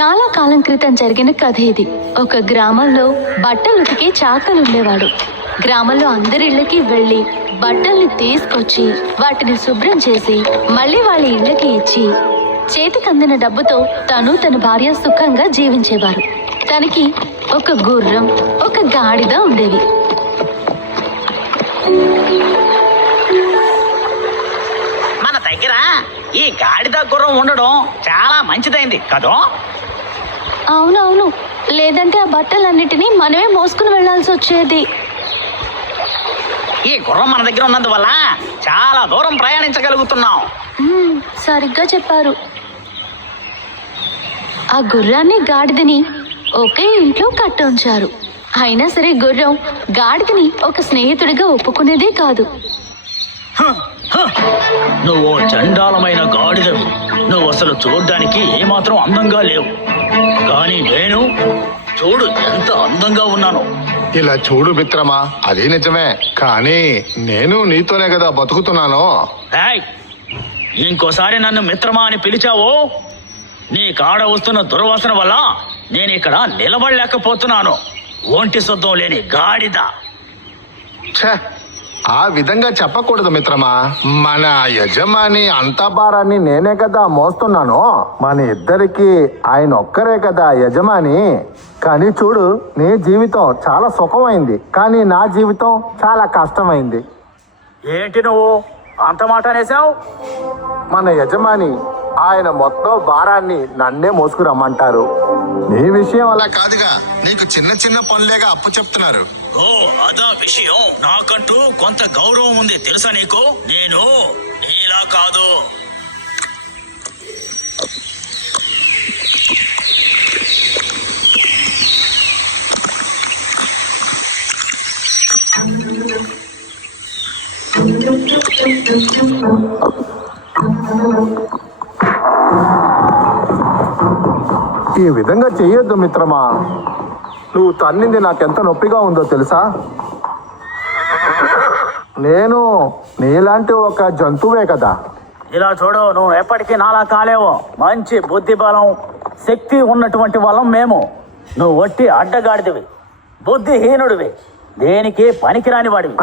చాలా కాలం క్రితం జరిగిన కథ ఇది. ఒక గ్రామంలో బట్టలు ఉతికే చాకలి ఉండేవాడు. గ్రామంలో అందరి ఇళ్ళకి వెళ్లి బట్టల్ని తీసుకొచ్చి వాటిని శుభ్రం చేసి మళ్ళీ వాళ్ళ ఇళ్ళకి ఇచ్చి చేతికి అందిన డబ్బుతో తను తన భార్య సుఖంగా జీవించేవారు. తనకి ఒక గుర్రం, ఒక గాడిద ఉండేవి. మన దగ్గర ఈ గాడిద గుర్రం ఉండడం చాలా మంచిదైంది కదా. అవునవును, లేదంటే ఆ బట్టలన్నిటినీ మనమే మోసుకుని వెళ్లాల్సి వచ్చేది. ఈ గుర్రం మన దగ్గర ఉన్నందువల్ల చాలా దూరం ప్రయాణించగలుగుతున్నాం. సరిగ్గా చెప్పారు. ఆ గుర్రాన్ని గాడిదని ఒకే ఇంట్లో కట్టుంచారు. అయినా సరే గుర్రం గాడిదని ఒక స్నేహితుడిగా ఒప్పుకునేదే కాదు. నువ్వు చండాలమైన గాడిదవి. నువ్వు అసలు చూడ్డానికి ఏమాత్రం అందంగా లేవు. కానీ నేను చూడు ఎంత అందంగా ఉన్నాను. ఇలా చూడు మిత్రమా, అదే నిజమే. కానీ నేను నీతోనే కదా బతుకుతున్నాను. ఇంకోసారి నన్ను మిత్రమా అని పిలిచావో నీ కాడ వస్తున్న దుర్వాసన వల్ల నేను ఇక్కడ నిలబడలేకపోతున్నాను. ఒంటి శుద్ధం లేని గాడిద. ఛే, ఆ విధంగా చెప్పకూడదు మిత్రమా. మన యజమాని అంత భారాన్ని నేనే కదా మోస్తున్నాను. మన ఇద్దరికి ఆయన ఒక్కరే కదా యజమాని. కానీ చూడు, నీ జీవితం చాలా సుఖమైంది, కానీ నా జీవితం చాలా కష్టమైంది. ఏంటి నువ్వు అంత మాట అనేసావు? మన యజమాని ఆయన మొత్తం భారాన్ని నన్నే మోసుకురమ్మంటారు. నీ విషయం అలా కాదుగా, నీకు చిన్న చిన్న పనులేగా అప్పు చెప్తున్నారు. ఓ అదా విషయం. నాకంటూ కొంత గౌరవం ఉంది తెలుసా నీకు. నేను నీలా కాదు. ఈ విధంగా చెయ్యొద్దు మిత్రమా. నువ్వు తన్నింది నాకెంత నొప్పిగా ఉందో తెలుసా. నేను నీలాంటి ఒక జంతువే కదా. ఇలా చూడు, నువ్వు ఎప్పటికీ నాలా కాలేవు. మంచి బుద్ధి బలం శక్తి ఉన్నటువంటి వాళ్ళం మేము. నువ్వు ఒట్టి అడ్డగాడిదివి, బుద్ధిహీనుడివి, దేనికి పనికిరాని వాడివి.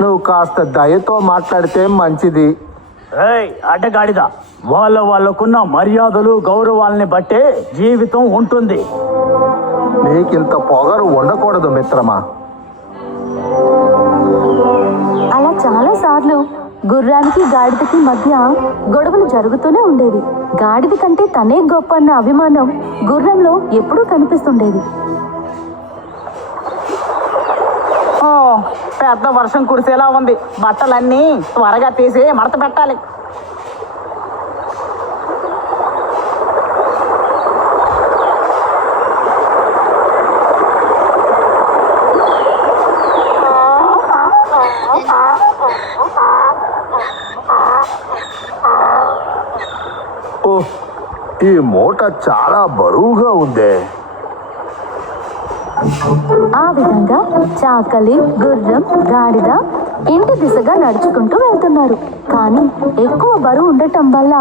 నువ్వు కాస్త దయతో మాట్లాడితే మంచిది. అడ్డగాడిద, వాళ్ళకున్న మర్యాదలు గౌరవాలని బట్టే జీవితం ఉంటుంది. నీకింత పొగరు ఉండకూడదు మిత్రమా. అలా చాలా సార్లు గుర్రానికి గాడిదకి మధ్య గొడవలు జరుగుతూనే ఉండేవి. గాడిద కంటే తనే గొప్ప అన్న అభిమానం గుర్రంలో ఎప్పుడూ కనిపిస్తుండేది. పెద్ద వర్షం కురిసేలా ఉంది. బట్టలన్నీ త్వరగా తీసి మడత పెట్టాలి. ఓహ్, ఈ మూట చాలా బరువుగా ఉందే. ఆ విధంగా చాకలి, గుర్రం, గాడిద ఇంటి దిశగా నడుచుకుంటూ వెళ్తున్నారు. కానీ ఎక్కువ బరువు ఉండటం వల్ల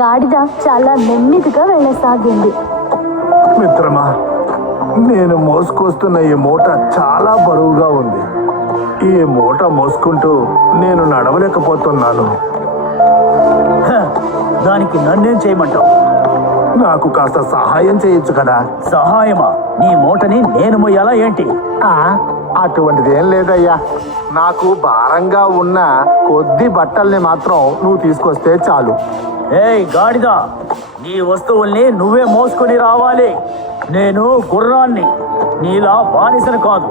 గాడిద చాలా నెమ్మదిగా వెళ్ళసాగింది. మిత్రమా, నేను మోసుకొస్తున్న ఈ మూట చాలా బరువుగా ఉంది. ఈ మూట మోసుకుంటూ నేను నడవలేకపోతున్నాను. దానికి నన్నేం చేయమంటావు? నాకు కాస్త సహాయం చేయొచ్చు కదా. సహాయమా? నీ మూటని నేను మొయ్యాలా ఏంటి? అటువంటిది ఏం లేదయ్యా. నాకు భారంగా ఉన్న కొద్ది బట్టల్ని మాత్రం నువ్వు తీసుకొస్తే చాలు. గాడిద, నీ వస్తువుల్ని నువ్వే మోసుకొని రావాలి. నేను గుర్రాన్ని, నీలా బానిసను కాదు.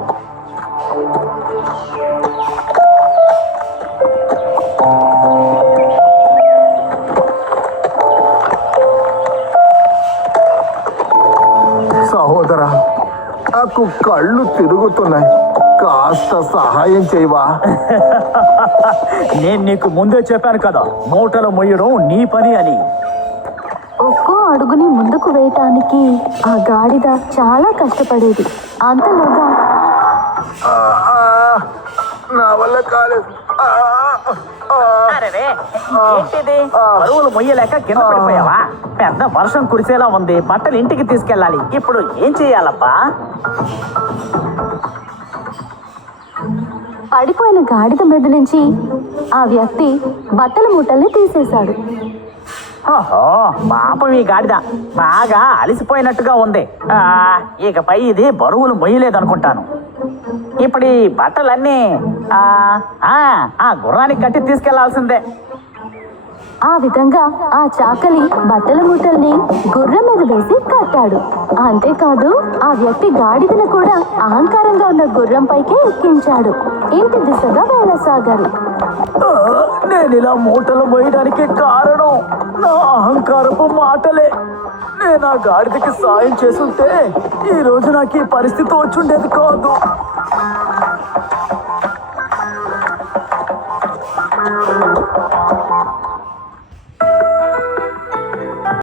సహోదరా, నాకు కళ్ళు తిరుగుతున్నాయి, కాస్త సహాయం చేయవా? నేను నీకు ముందే చెప్పాను కదా, మూటలు మొయ్యడం నీ పని అని. ఒక్కో అడుగుని ముందుకు వేయటానికి ఆ గాడిద చాలా కష్టపడేది. అంతలోగా నా వల్ల కాలేదు. బరువులు మొయ్యలేక కింద పడిపోయావా? పెద్ద వర్షం కురిసేలా ఉంది. బట్టలు ఇంటికి తీసుకెళ్ళాలి. ఇప్పుడు ఏం చెయ్యాలబ్బా? పడిపోయిన గాడిద మీద నుంచి ఆ వ్యక్తి బట్టల మూటల్ని తీసేశాడు. ఓహో, పాపం ఈ గాడిద బాగా అలసిపోయినట్టుగా ఉంది. ఇకపై ఇది బరువులు మొయ్యలేదనుకుంటాను. ఇప్పుడు ఈ బట్టలన్నీ ఆ గుర్రానికి కట్టి తీసుకెళ్లాల్సిందే. ఆ విధంగా ఆ చాకలి బట్టల మూటల్ని గుర్రం మీద వేసి కట్టాడు. అంతేకాదు ఆ వ్యక్తి గాడిదను కూడా అహంకారంగా ఉన్న గుర్రం పైకే ఎక్కించాడు. ఇంటి దిశగా వెళ్ళసాగారు. నేను ఇలా మూటలు మోయడానికి కారణం నా అహంకారపు మాటలే. నేను ఆ గాడిదకి సాయం చేసుంటే ఈ రోజు నాకు ఈ పరిస్థితి వచ్చుండేది కాదు.